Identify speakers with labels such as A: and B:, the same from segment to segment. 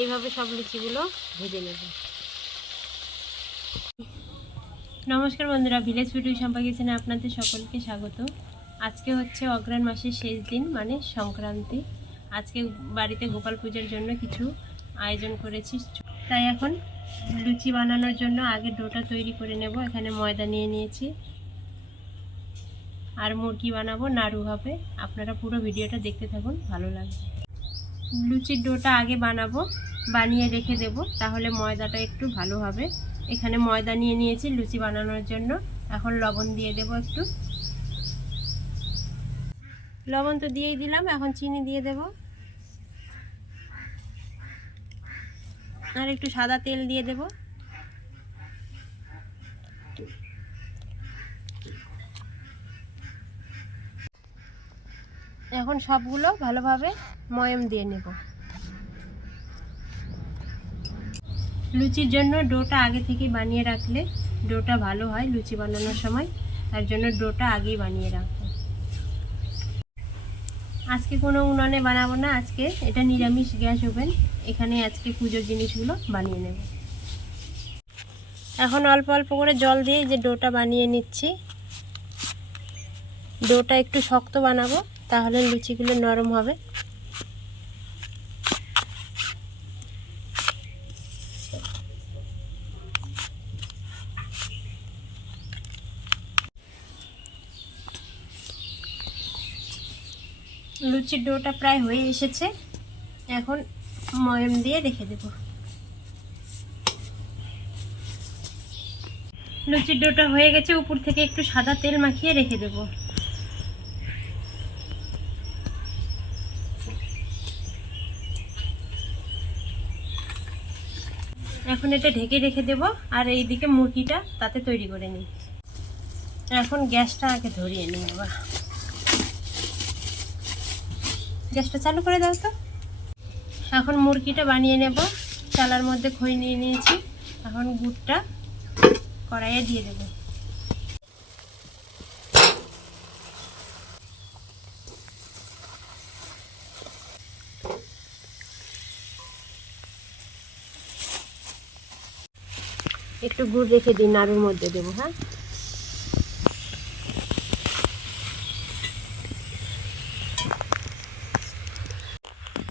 A: এইভাবে সব লুচিগুলো ভেজে নেব। নমস্কার বন্ধুরা, ভিলেজ ভিডিও সম্পাকিয়েছেন আপনাদের সকলকে স্বাগত। আজকে হচ্ছে অগ্রাণ মাসের শেষ দিন মানে সংক্রান্তি। আজকে বাড়িতে গোপাল পূজার জন্য কিছু আয়োজন করেছি। তাই এখন লুচি বানানোর জন্য আগে ডোটা তৈরি করে নেব, এখানে ময়দা নিয়ে নিয়েছি। আর মুরগি বানাবো, নাড়ু হবে। আপনারা পুরো ভিডিওটা দেখতে থাকুন, ভালো লাগবে। লুচির ডোটা আগে বানাবো। বানিয়ে রেখে দেব, তাহলে ময়দাটা একটু ভালো হবে। এখানে ময়দা নিয়ে নিয়েছি লুচি বানানোর জন্য। এখন লবণ দিয়ে দেব একটু। লবণ তো দিয়েই দিলাম, এখন চিনি দিয়ে দেব। আর একটু সাদা তেল দিয়ে দেব। এখন সবগুলো ভালোভাবে ময়ম দিয়ে নেব। লুচির জন্য ডোটা আগে থেকে বানিয়ে রাখলে ডোটা ভালো হয় লুচি বানানোর সময়। তার জন্য ডোটা আগেই বানিয়ে রাখব। আজকে কোনো উনানে বানাবো না, আজকে এটা নিরামিষ গ্যাস ওভেন। এখানে আজকে পুজোর জিনিসগুলো বানিয়ে নেব। এখন অল্প অল্প করে জল দিয়ে যে ডোটা বানিয়ে নিচ্ছি। ডোটা একটু শক্ত বানাবো, তাহলে লুচিগুলো নরম হবে। লুচির ডোটা প্রায় হয়ে এসেছে। এখন ময়ম দিয়ে রেখে দেব। লুচির ডোটা হয়ে গেছে, উপর থেকে একটু সাদা তেল মাখিয়ে রেখে দেব। এখন এটা ঢেকে রেখে দেব, আর এইদিকে মুরগিটা তাতে তৈরি করে নিই। এখন গ্যাসটা আগে ধরিয়ে নিই আবার গ্যাসটা চালু করে দাও তো। এখন মুরগিটা বানিয়ে নেব। চালার মধ্যে খই নিয়ে নিয়েছি। এখন গুড়টা কড়াইয়ে দিয়ে দেব। একটু গুড় রেখে দিন নাড়ুর মধ্যে দেবো হ্যাঁ?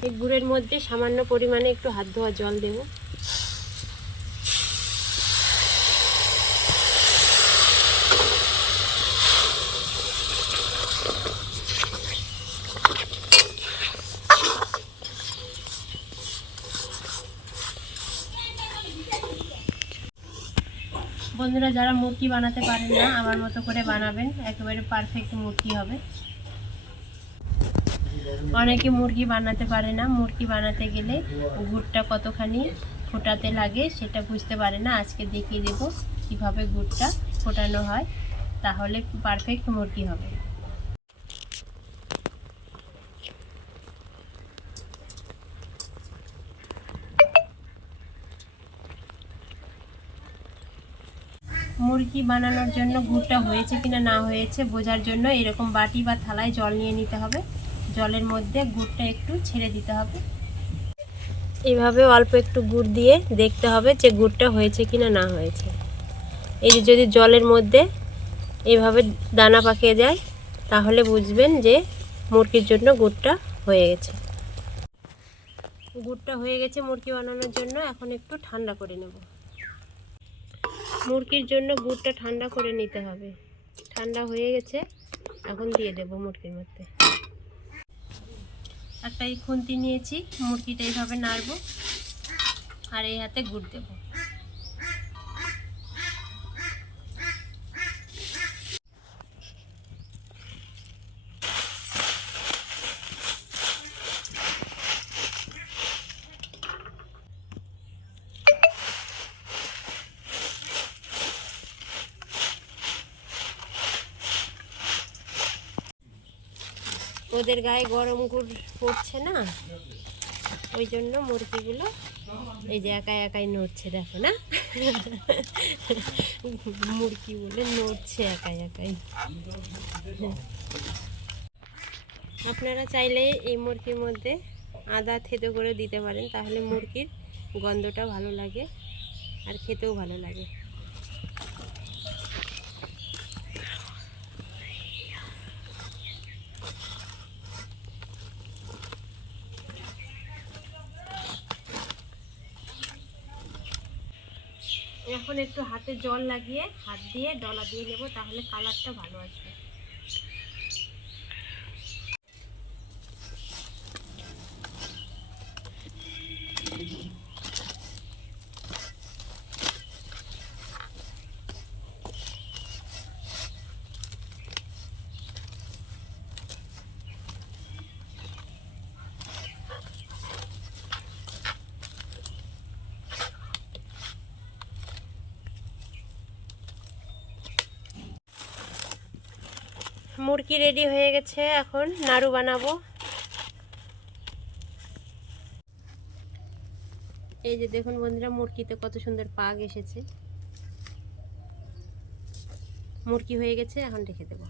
A: এই গুড়ের মধ্যে সামান্য পরিমাণে একটু হাত ধোয়া জল দেব। বন্ধুরা, যারা মুরগি বানাতে পারেন না, আমার মতো করে বানাবেন। একেবারে পারফেক্ট মুরগি হবে। অনেকে মুরগি বানাতে পারে না। মুরগি বানাতে গেলে গুড়টা কতখানি ফোটাতে লাগে সেটা বুঝতে পারে না। আজকে দেখিয়ে দেবো কীভাবে গুড়টা ফোটানো হয়। তাহলে পারফেক্ট মুরগি হবে। মুরগি বানানোর জন্য গুড়টা হয়েছে কিনা না হয়েছে বোঝার জন্য এরকম বাটি বা থালায় জল নিয়ে নিতে হবে। জলের মধ্যে গুড়টা একটু ছেড়ে দিতে হবে। এইভাবে অল্প একটু গুড় দিয়ে দেখতে হবে যে গুড়টা হয়েছে কিনা না হয়েছে। এই যে যদি জলের মধ্যে এইভাবে দানা পাকিয়ে যায়, তাহলে বুঝবেন যে মুরগির জন্য গুড়টা হয়ে গেছে। গুড়টা হয়ে গেছে মুরগি বানানোর জন্য, এখন একটু ঠান্ডা করে নেব। মুরগির জন্য গুড়টা ঠান্ডা করে নিতে হবে। ঠান্ডা হয়ে গেছে, এখন দিয়ে দেব মুরগির মধ্যে। একটা এই খুন্তি নিয়েছি মুরগিটা এইভাবে নাড়বো আর এই হাতে গুড় দেব। ওদের গায়ে গরম গুড় পড়ছে না? ওই জন্য মুরগিগুলো এই যে একাই একাই নড়ছে, দেখো না? মুরগি বলে নড়ছে একাই একাই। আপনারা চাইলে এই মুরগির মধ্যে আদা থেতো করে দিতে পারেন, তাহলে মুরগির গন্ধটা ভালো লাগে আর খেতেও ভালো লাগে এখন একটু হাতে জল লাগিয়ে হাত দিয়ে ডলা দিয়ে নেব তাহলে কালারটা ভালো আসবে। মুরগি রেডি হয়ে গেছে, এখন নাড়ু বানাবো। এই যে দেখুন বন্ধুরা, মুরগিতে কত সুন্দর পাক এসেছে। মুরগি হয়ে গেছে, এখন রেখে দেব।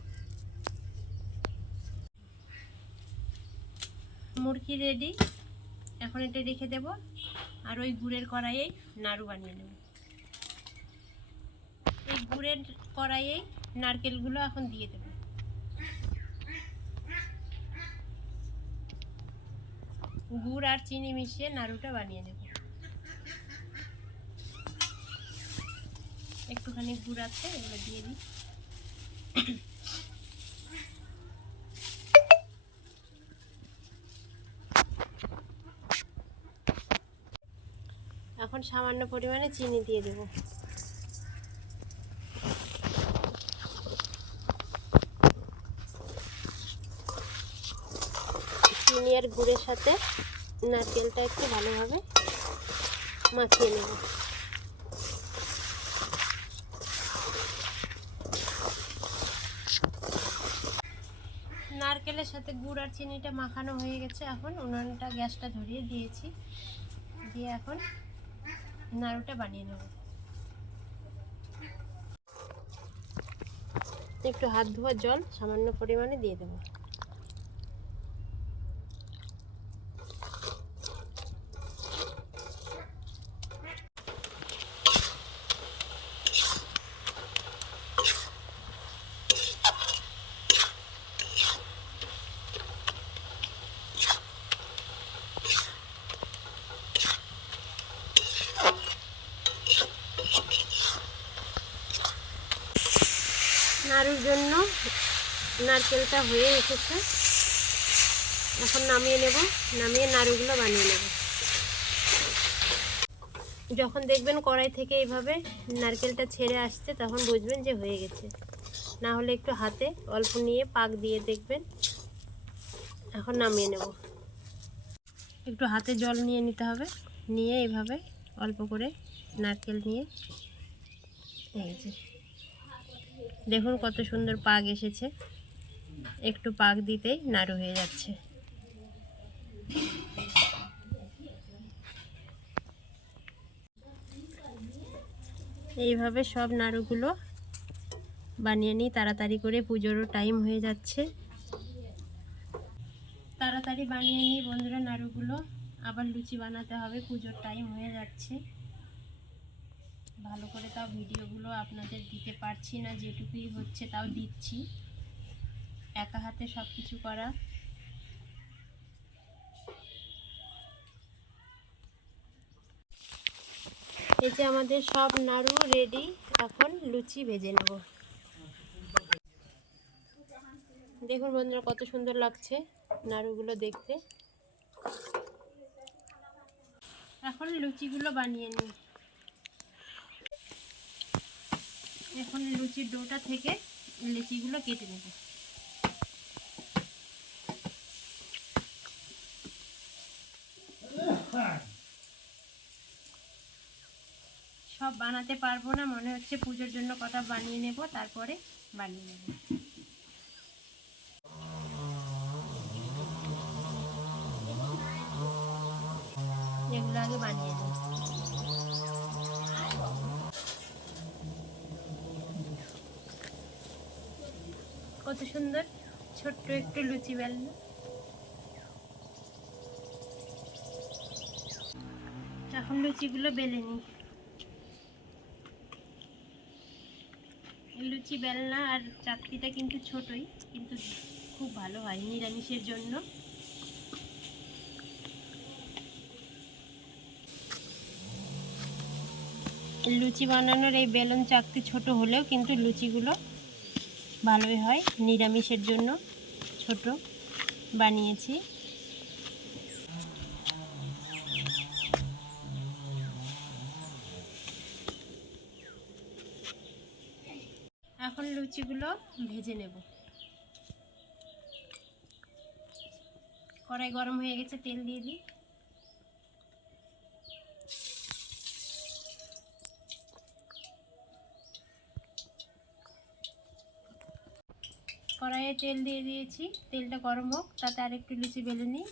A: মুরগি রেডি এখন এটা রেখে দেব, আর ওই গুড়ের কড়াইয়ে নাড়ু বানিয়ে নেব। এই গুড়ের কড়াইয়ে নারকেলগুলো এখন দিয়ে দেবো। গুড় আর চিনি মিশিয়ে নাড়ুটা বানিয়ে নেব। একটুখানি গুড় আছে, এগুলো দিয়ে দিই। এখন সামান্য পরিমাণে চিনি দিয়ে দেব চিনি আর গুড়ের সাথে নারকেলটা একটু ভালোভাবে মাখিয়ে নেব। নারকেলের সাথে গুড় আর চিনিটা মাখানো হয়ে গেছে। এখন উনুনটা গ্যাসটা ধরিয়ে দিয়েছি। দিয়ে এখন নাড়ুটা বানিয়ে নেব। একটু হাত ধোয়ার জল সামান্য পরিমাণে দিয়ে দেবো। নাড়ুর জন্য নারকেলটা হয়ে এসেছে। এখন নামিয়ে নেব, নামিয়ে নাড়ুগুলো বানিয়ে নেব। যখন দেখবেন কড়াই থেকে এইভাবে নারকেলটা ছেড়ে আসছে, তখন বুঝবেন যে হয়ে গেছে। না হলে একটু হাতে অল্প নিয়ে পাক দিয়ে দেখবেন। এখন নামিয়ে নেব। একটু হাতে জল নিয়ে নিতে হবে। নিয়ে এইভাবে অল্প করে নারকেল নিয়ে এই যে। দেখুন কত সুন্দর পাক এসেছে। একটু পাক দিতেই নাড়ু হয়ে যাচ্ছে। এইভাবে সব নাড়ুগুলো বানিয়ে নিই, তাড়াতাড়ি করে পুজোরও টাইম হয়ে যাচ্ছে। তাড়াতাড়ি বানিয়ে নিই বন্ধুরা নাড়ুগুলো। আবার লুচি বানাতে হবে, পুজোর টাইম হয়ে যাচ্ছে। ভালো করে তাও ভিডিওগুলো আপনাদের দিতে পারছি না, যেটুকুই হচ্ছে তাও দিচ্ছি। একা হাতে সব কিছু করা। এই যে আমাদের সব নাড়ু রেডি এখন লুচি ভেজে নেব। দেখুন বন্ধুরা কত সুন্দর লাগছে নাড়ুগুলো দেখতে। এখন লুচিগুলো বানিয়ে নিই। এখন লুচির ডোটা থেকে লুচিগুলো কেটে নেব। সব বানাতে পারব না, মনে হচ্ছে পুজোর জন্য কথা বানিয়ে নেব, তারপরে বানিয়ে নেব এগুলো আগে বানিয়ে নিই কত সুন্দর, ছোট্ট একটু লুচি বেলনা। এখন লুচিগুলো বেলে নিই। লুচি বেলনা আর চাকতিটা কিন্তু ছোটই, কিন্তু খুব ভালো হয় নিরামিষের জন্য। লুচি বানানোর এই বেলুন চাকতি ছোট হলেও কিন্তু লুচিগুলো ভালোই হয়। নিরামিষের জন্য ছোট বানিয়েছি। এখন লুচিগুলো ভেজে নেব। কড়াই গরম হয়ে গেছে, তেল দিয়ে দিই। কড়াইয়ে তেল দিয়ে দিয়েছি, তেলটা গরম হোক, তাতে আরেকটু লুচি বেলে নিই।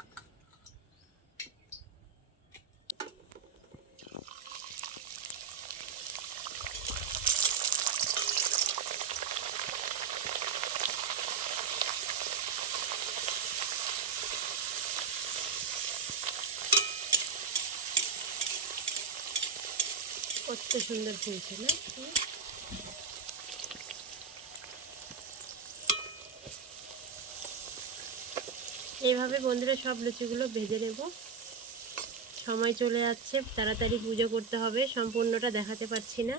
A: কত সুন্দর ফুলছে না? এইভাবে বন্ধুরা সব লুচিগুলো ভেজে নেব। সময় চলে যাচ্ছে, তাড়াতাড়ি পুজো করতে হবে, সম্পূর্ণটা দেখাতে পারছি না।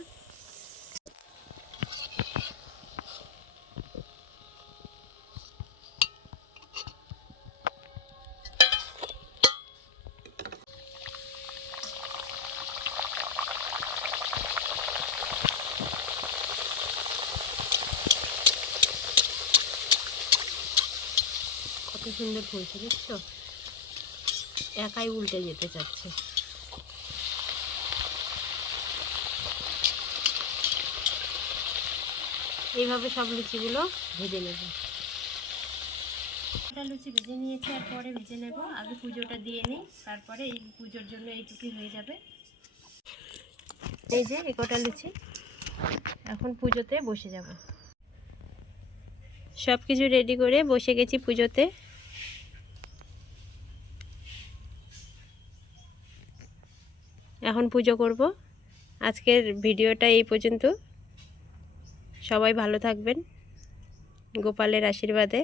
A: কত সুন্দর ফুলছে, দেখছ? একাই উল্টে যেতে চাচ্ছে। এইভাবে সব লুচিগুলো ভেজে নেব। একটা লুচি ভেজে নিয়েছি, আর পরে ভেজে নেব। আগে পুজোটা দিয়ে নিই, তারপরে এই পুজোর জন্য এইটুকুই হয়ে যাবে। এই যে এ কটা লুচি। এখন পুজোতে বসে যাব। সব কিছু রেডি করে বসে গেছি পুজোতে। এখন পুজো করব। আজকের ভিডিওটা এই পর্যন্ত। সবাই ভালো থাকবেন। গোপালের আশীর্বাদে।